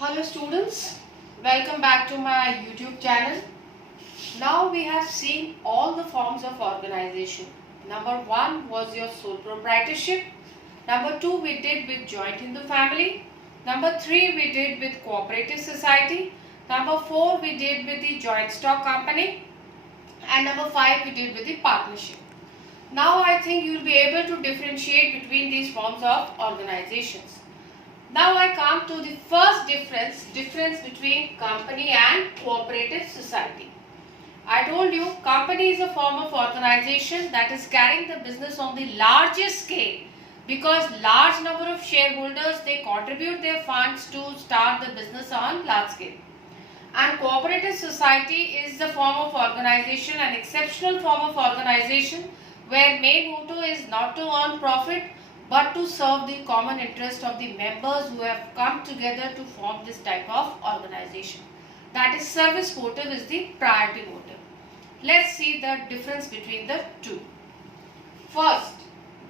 Hello students, welcome back to my YouTube channel. Now we have seen all the forms of organization. Number 1 was your sole proprietorship. Number 2 we did with joint in the family. Number 3 we did with cooperative society. Number 4 we did with the joint stock company. And number 5 we did with the partnership. Now I think you will be able to differentiate between these forms of organizations. Now I come to the first difference between company and cooperative society. I told you company is a form of organization that is carrying the business on the largest scale because large number of shareholders, they contribute their funds to start the business on large scale. And cooperative society is the form of organization, an exceptional form of organization where main motto is not to earn profit but to serve the common interest of the members who have come together to form this type of organization. That is, service motive is the priority motive. Let's see the difference between the two. First,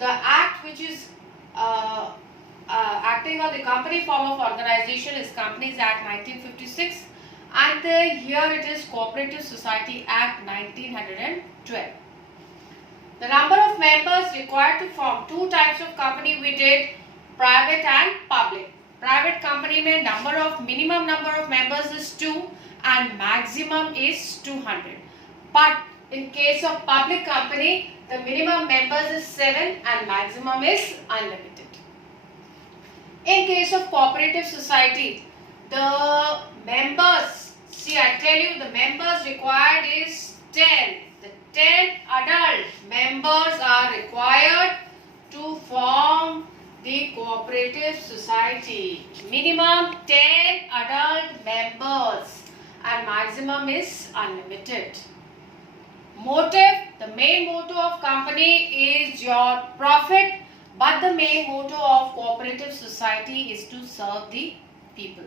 the act which is acting on the company form of organization is Companies Act 1956 and here it is Cooperative Society Act 1912. The number of members required to form two types of company we did, private and public. Private company में minimum number of members is 2 and maximum is 200. But in case of public company, the minimum members is 7 and maximum is unlimited. In case of cooperative society, the members, see I tell you the members required is 10. The 10 adult members are required to form the cooperative society. Minimum 10 adult members and maximum is unlimited. Motive, the main motto of company is your profit, but the main motto of cooperative society is to serve the people.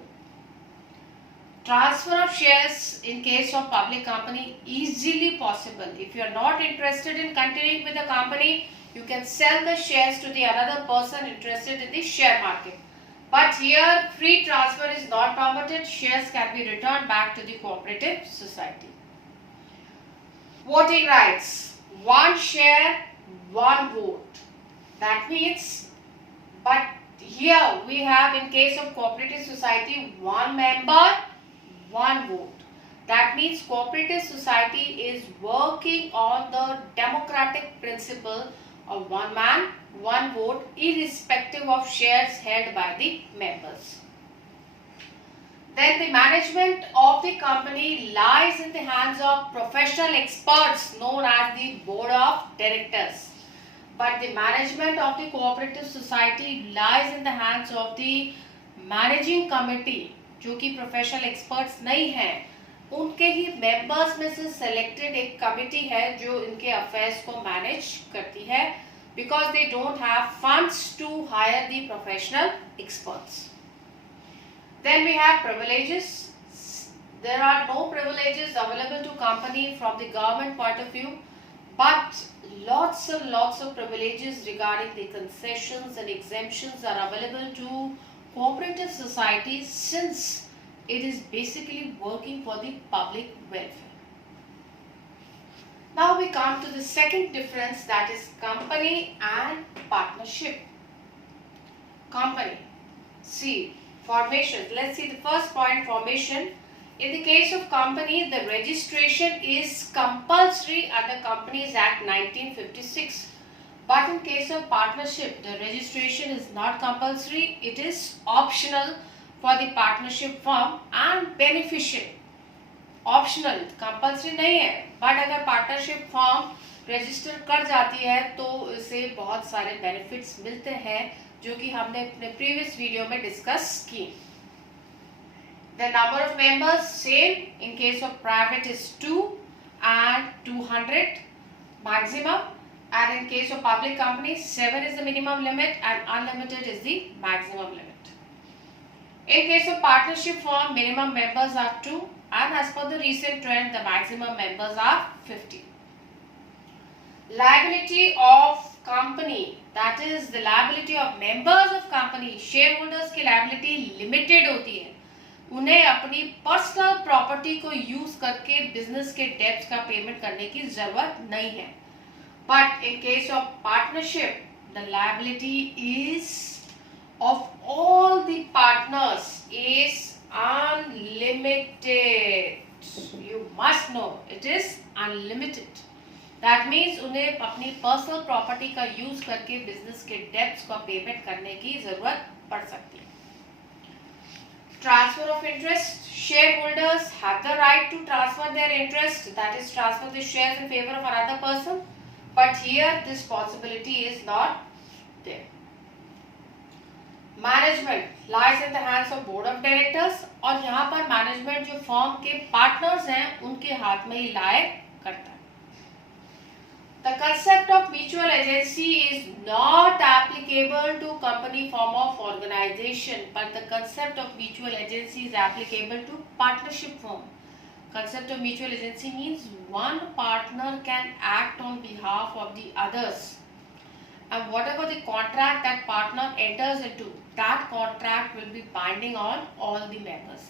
Transfer of shares in case of public company easily possible. If you are not interested in continuing with the company, you can sell the shares to the another person interested in the share market. But here free transfer is not permitted. Shares can be returned back to the cooperative society. Voting rights. One share, one vote. That means, but here we have in case of cooperative society, one member, one vote. That means cooperative society is working on the democratic principle of one man, one vote, irrespective of shares held by the members. Then the management of the company lies in the hands of professional experts known as the board of directors. But the management of the cooperative society lies in the hands of the managing committee, जो कि professional experts नहीं हैं, उनके ही members में से selected एक committee है जो इनके अफेयर्स को मैनेज करती है because they don't have funds to hire the professional experts. Then we have privileges. There are no privileges available to company from the government point of view, but lots of privileges regarding the concessions and exemptions are available to cooperative societies since it is basically working for the public welfare. Now we come to the second difference, that is company and partnership. Company. See, formation. Let's see the first point, formation. In the case of company, the registration is compulsory under Companies Act 1956. But in case of partnership, the registration is not compulsory. It is optional for the partnership firm and beneficial. Optional, compulsory नहीं है. But अगर partnership firm register कर जाती है तो इसे बहुत सारे benefits मिलते हैं जो कि हमने अपने previous video में discuss की. The number of members same. In case of private is 2 and 200 maximum. And in case of public companies, 7 is the minimum limit and unlimited is the maximum limit. In case of partnership firm, minimum members are 2 and as per the recent trend, the maximum members are 50. Liability of company, that is the liability of members of company, shareholders की liability limited होती है. उन्हें अपनी personal property को use करके business के debts का payment करने की जरूरत नहीं है. But in case of partnership the liability is of all the partners is unlimited. You must know it is unlimited. That means उन्हें अपनी पर्सनल प्रॉपर्टी का यूज करके बिजनेस के डेब्ट्स का पेमेंट करने की जरूरत पड़ सकती है. Transfer of interest. Shareholders have the right to transfer their interest, that is transfer the shares in favor of another person, but here this possibility is not there. Management lies in the hands of board of directors, और यहाँ पर management जो firm के partners हैं उनके हाथ में ही लाए करता है. The concept of mutual agency is not applicable to company form of organisation, but the concept of mutual agency is applicable to partnership form. Concept of mutual agency means one partner can act on behalf of the others, and whatever the contract that partner enters into, that contract will be binding on all the members.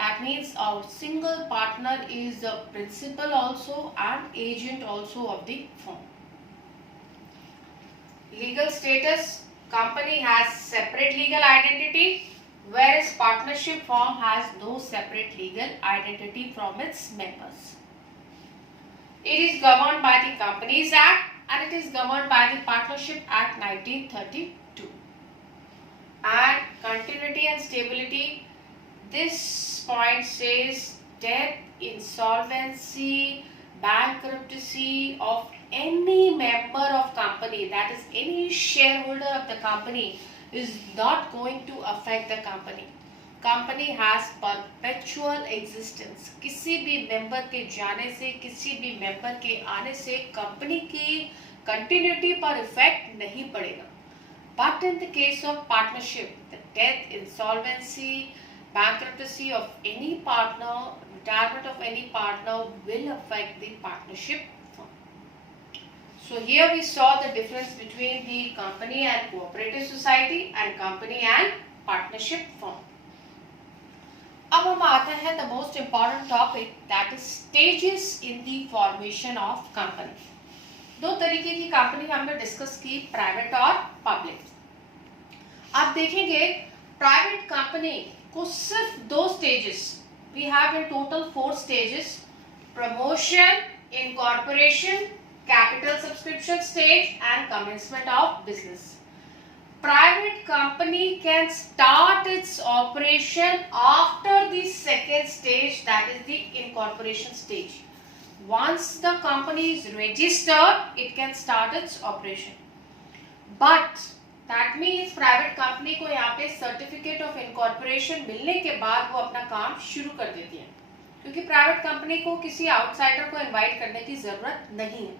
That means a single partner is the principal also and agent also of the firm. Legal status. Company has separate legal identity, whereas partnership firm has no separate legal identity from its members. It is governed by the Companies Act and it is governed by the Partnership Act 1932. And continuity and stability, this point says death, insolvency, bankruptcy of any member of company, that is any shareholder of the company, is not going to affect the company. Company has perpetual existence. किसी भी member के जाने से, किसी भी member के आने से कंपनी की कंटिन्यूटी पर इफेक्ट नहीं पड़ेगा. But in the case of partnership, the death, insolvency, bankruptcy of any partner, retirement of any partner will affect the partnership firm. So here we saw the difference between the company and cooperative society and company and partnership firm. अब हम आते हैं the most important topic, that is stages in the formation of company. दो तरीके की company हमने discuss की, private और पब्लिक. आप देखेंगे प्राइवेट कंपनी को सिर्फ दो stages, we have in total 4 stages: promotion, incorporation, capital subscription stage and commencement of business. Private company can start its operation after the second stage, that is the incorporation stage. Once the company is registered, it can start its operation. But that means private company को यहाँ पे certificate of incorporation मिलने के बाद वो अपना काम शुरू कर देती है, क्योंकि प्राइवेट कंपनी को किसी आउटसाइडर को इनवाइट करने की जरूरत नहीं है.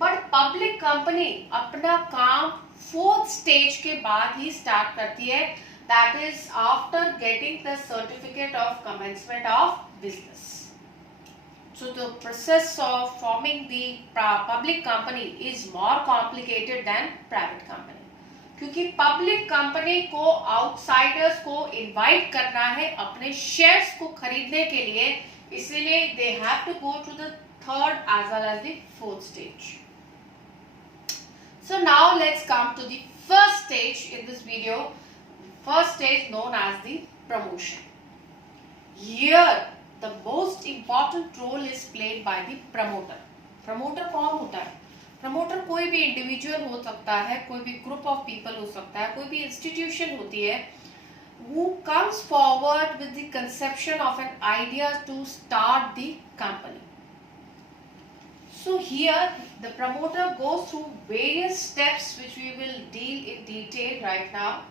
बट पब्लिक कंपनी अपना काम 4th स्टेज के बाद ही स्टार्ट करती है, that is after getting the certificate of commencement of business. So the process of forming the public company is more complicated than private company, क्योंकि पब्लिक कंपनी को outsiders को invite करना है अपने शेयर्स को खरीदने के लिए, इसीलिए they have to go to the 3rd as well as the 4th stage. So now let's come to the first stage in this video, first stage known as the promotion. Here the most important role is played by the promoter. Promoter कौन होता है? Promoter कोई भी individual हो सकता है, कोई भी group of people हो सकता है, कोई भी institution होती है, who comes forward with the conception of an idea to start the company. So here the promoter goes through various steps which we will deal in detail right now.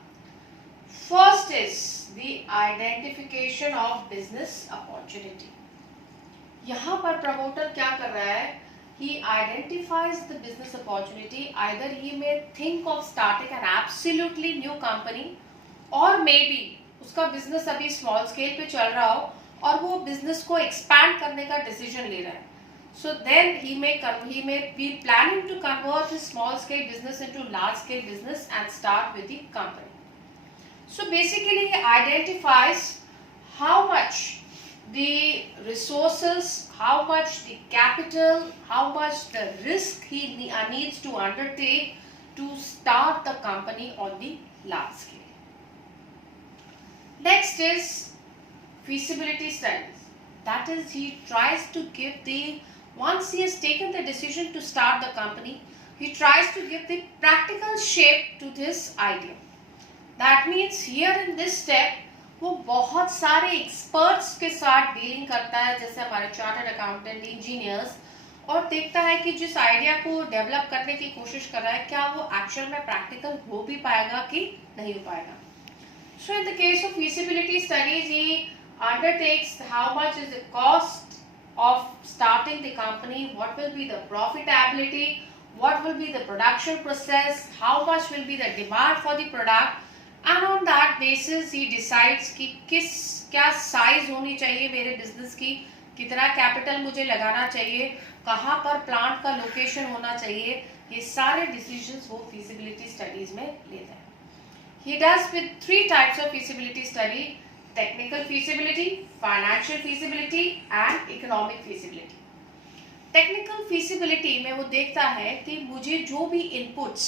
First is the identification of business opportunity. यहाँ पर promoter क्या कर रहा है? He identifies the business opportunity. Either he may think of starting an absolutely new company, or maybe उसका business अभी small scale पे चल रहा हो और वो business को expand करने का decision ले रहा है. So then he may be planning to convert his small scale business into large scale business and start with the company. So basically he identifies how much the resources, how much the capital, how much the risk he needs to undertake to start the company on the large scale. Next is feasibility studies. That is, he tries to give the, once he has taken the decision to start the company, he tries to give the practical shape to this idea. That means here in this step, वो बहुत सारे experts के साथ dealing करता है, जैसे हमारे chartered accountant, engineers, और देखता है कि जिस आइडिया को डेवलप करने की कोशिश कर रहा है क्या वो एक्चुअल में प्रैक्टिकल हो भी पाएगा कि नहीं हो पाएगा. So in the case of feasibility studies, he undertakes how much is the cost of starting the company, what will be the profitability, what will be the production process, how much will be the demand for the product, and on that basis he decides कि क्या size होनी चाहिए मेरे business की, कितना capital मुझे लगाना चाहिए, कहाँ पर plant का location होना चाहिए, ये सारे decisions वो feasibility studies में लेता है. He does with 3 types of feasibility study: technical feasibility, financial feasibility and economic feasibility. Technical feasibility में वो देखता है कि मुझे जो भी इनपुट्स,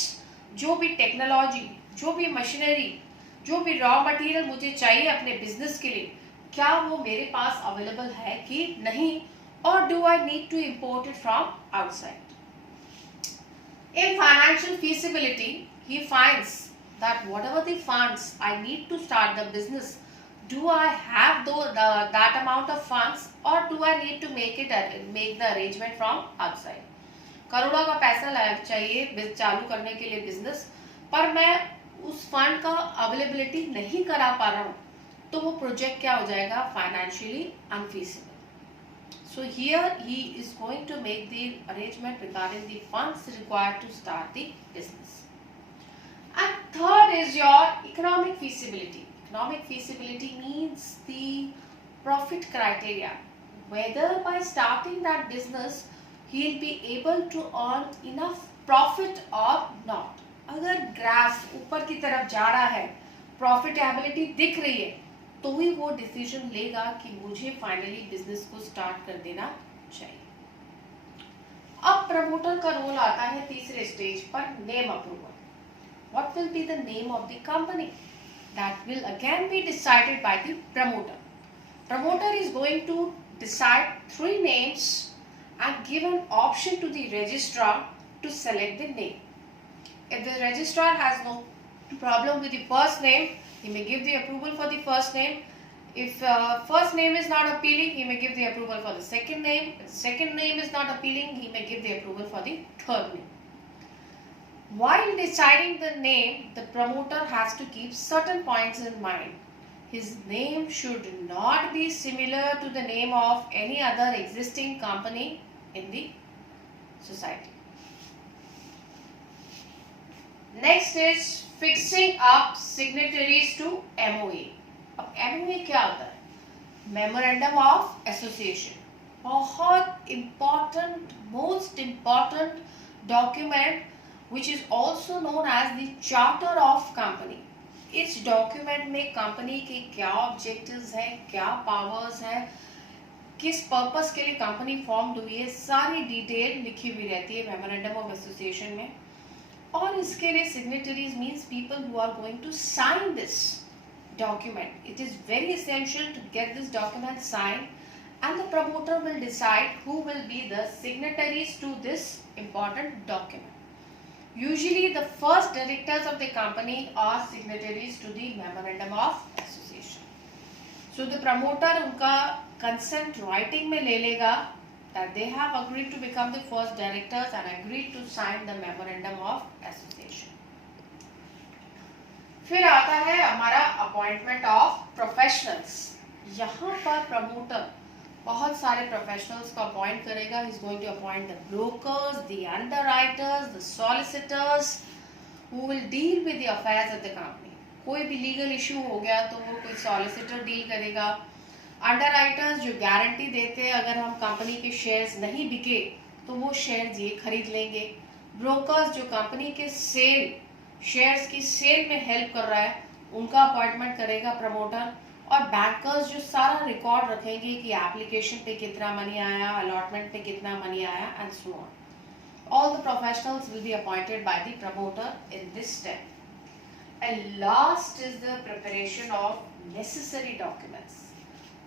जो भी टेक्नोलॉजी, जो भी मशीनरी, जो भी रॉ मटेरियल मुझे चाहिए अपने बिजनेस के लिए, क्या वो मेरे पास अवेलेबल है कि नहीं, और do I need to import it from outside. In financial feasibility he finds that whatever the funds I need to start the business, do I have that amount of funds or do I need to make the arrangement from outside. करोड़ों का पैसा चाहिए चालू करने के लिए business, पर मैं उस फंड का अवेलेबिलिटी नहीं करा पा रहा हूँ, तो वो प्रोजेक्ट क्या हो जाएगा, financially अनफीसिबल. So here he is going to make the arrangement regarding the funds required to start the business. And third is your economic feasibility. Economic feasibility means the profit criteria, whether by starting that business he will be able to earn enough profit or not. अगर graph ऊपर की तरफ जा रहा है, profitability दिख रही है, तो ही वो डिसीजन लेगा कि मुझे फाइनली बिजनेस को स्टार्ट कर देना चाहिए. अब प्रमोटर का रोल आता है तीसरे स्टेज पर, name approval. What will be the name of the company? That will again be decided by the promoter. Promoter is going to decide 3 names and give an option to the registrar to select the name. If the registrar has no problem with the first name, he may give the approval for the first name. If first name is not appealing, he may give the approval for the second name. If the second name is not appealing, he may give the approval for the third name. While deciding the name, the promoter has to keep certain points in mind. His name should not be similar to the name of any other existing company in the society. Next is fixing up signatories to MOA. अब MOA क्या होता है? Memorandum of Association. बहुत important, most important document which is also known as the charter of company. इस document में company के क्या objectives हैं, क्या पावर्स हैं, किस पर्पस के लिए कंपनी फॉर्म हुई है, सारी डिटेल लिखी हुई रहती है मेमोरेंडम ऑफ एसोसिएशन में. और इसके लिए signatories means people who are going to sign this document. It is very essential to get this document signed, and the promoter will decide who will be the signatories to this important document. Usually the first directors of the company are signatories to the memorandum of association. So the promoter उनका consent writing में ले लेगा that they have agreed to become the first directors and agreed to sign the memorandum of association. फिर आता है हमारा appointment of professionals. यहाँ पर प्रमोटर बहुत सारे प्रोफेशनल्स को अपॉइंट करेगा. He is going to appoint the brokers, the underwriters, the solicitors who will deal with the affairs of the company. कोई भी लीगल इशू हो गया तो वो कोई सॉलिसिटर डील करेगा. अंडरराइटर्स जो गारंटी देते हैं अगर हम कंपनी के शेयर्स नहीं बिके तो वो शेयर्स ये खरीद लेंगे. ब्रोकर्स जो कंपनी के शेयर्स की सेल में हेल्प कर रहा है, उनका अपॉइंटमेंट करेगा प्रमोटर. और बैंकर्स promoters जो सारा रिकॉर्ड रखेंगे कि एप्लीकेशन पे कितना मनी आया, अलॉटमेंट पे कितना मनी आया and so on. All the professionals will be appointed by the promoter in this step. And last is the preparation of necessary documents.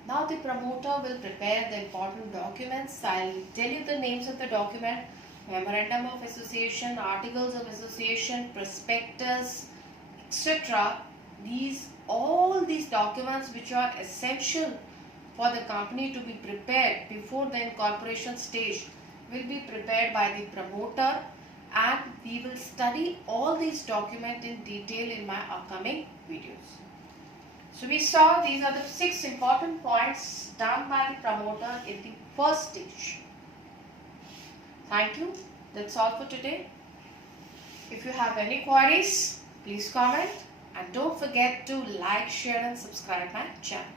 Now the promoter will prepare the important documents. I'll tell you the names of the document: memorandum of association, articles of association, prospectus, etc. All these documents which are essential for the company to be prepared before the incorporation stage will be prepared by the promoter, and we will study all these documents in detail in my upcoming videos. So we saw these are the 6 important points done by the promoter in the first stage. Thank you. That's all for today. If you have any queries, please comment, and don't forget to like, share and subscribe my channel.